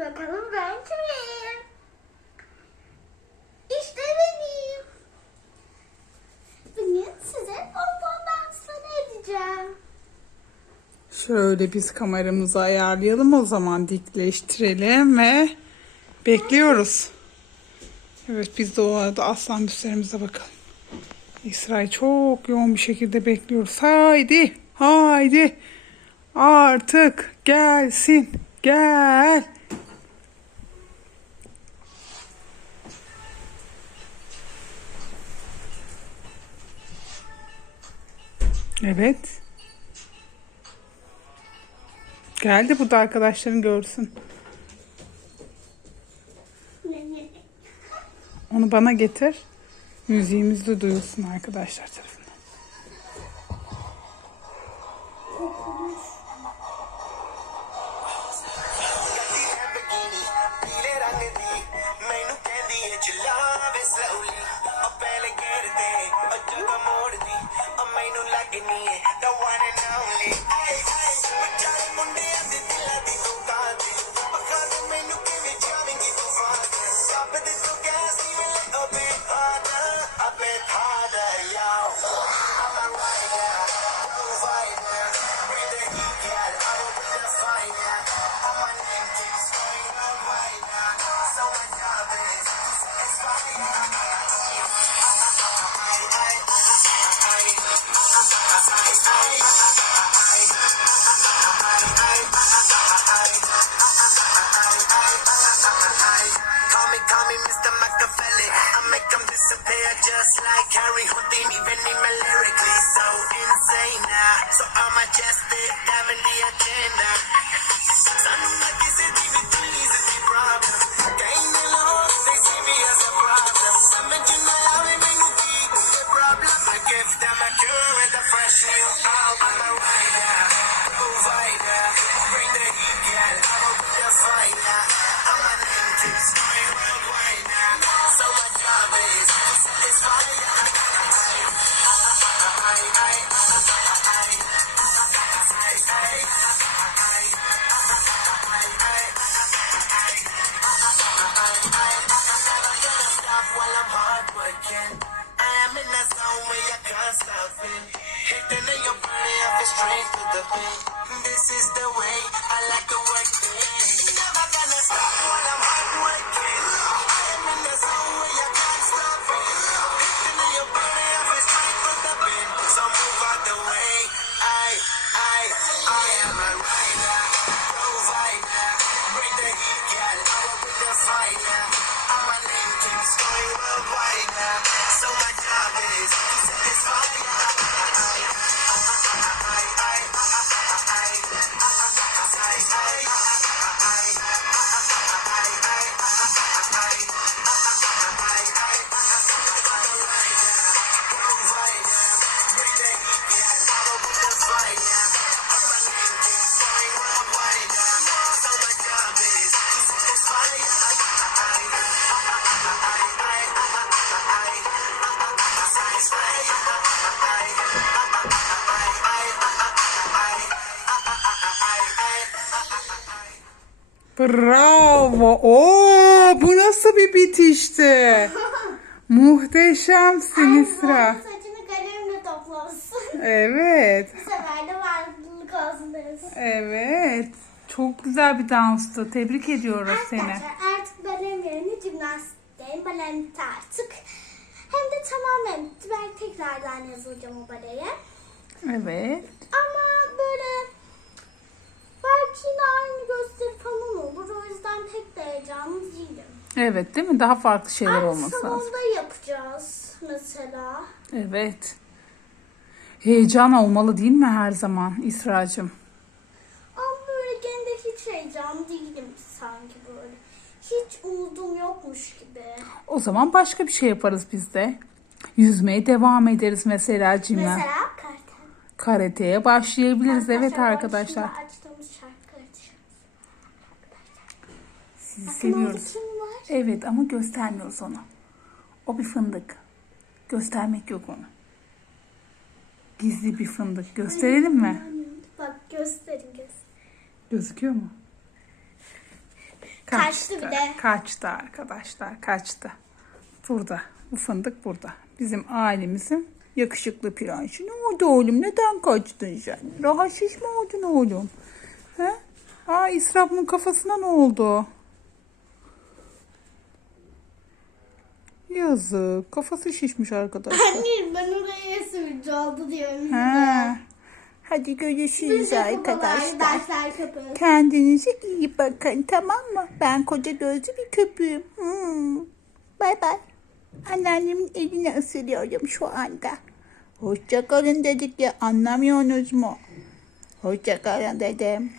bakalım ben kimim? İşte benim. Bugün size pompon dansları edeceğim. Şöyle biz kameramızı ayarlayalım o zaman dikleştirelim ve bekliyoruz. Evet biz de o arada aslan büslerimize bakalım. İsrail çok yoğun bir şekilde bekliyoruz. Haydi, haydi. Artık gelsin, gel. Evet. Geldi bu da arkadaşların görsün. Onu bana getir. Müziğimiz duyulsun arkadaşlar tarafından. me, the one and only. there just like Harry Houdini, in my lyrically so insane now. So I'ma just the agenda. They see me as a problem. Problem. I give them a cure with a fresh new album. I'm a writer. This is the way I like to work it. Never gonna stop while I'm hardworking. I I, I, Bravo. Oo, bu nasıl bir bitişti? Muhteşemsin İsra. Ay, saçını kalemle toplamışsın. Evet. Bu sefer de varlık olsun diyorsun. Evet. Çok güzel bir danstı. Tebrik ediyoruz seni. Arkadaşlar artık balen yerine jimnastikteyim. Balen bitti artık. Hem de tamamen bitti. Ben tekrardan yazılacağım o baleye. Evet. Ama böyle belki yine aynı gösteri falan olur. O yüzden pek de heyecanlı değilim. Evet değil mi? Daha farklı şeyler Artık olması lazım. salonda yapacağız mesela. Evet. Heyecan olmalı değil mi her zaman İsra'cığım? Ama böyle gene hiç heyecanlı değilim sanki böyle. Hiç umudum yokmuş gibi. O zaman başka bir şey yaparız biz de. Yüzmeye devam ederiz mesela Cimna. Mesela kartel. Karateye başlayabiliriz evet Arkadaşlar, Sizi seviyoruz. kim var? Evet ama göstermiyoruz onu. O bir fındık. Göstermek yok onu. Gizli bir fındık. Gösterelim mi? Bak gösterin gösterin. Gözüküyor mu? Kaçtı bir de. Kaçtı arkadaşlar kaçtı. Burada. Bu fındık burada. Bizim ailemizin yakışıklı prensi. Ne oldu oğlum? Neden kaçtın sen? Rahatsız mı oldun oğlum? He? Aa İsraf'ın kafasına ne oldu? Yazık. Kafası şişmiş arkadaşlar. Anne ben oraya sürücü oldu diyorum. Ha. Hadi görüşürüz Bize arkadaşlar. Kapı. Kendinize iyi bakın tamam mı? Ben koca gözlü bir köpüğüm. Hmm. Bay bay. Anneannemin elini ısırıyorum şu anda. Hoşçakalın dedik ya anlamıyorsunuz mu? Hoşçakalın dedim.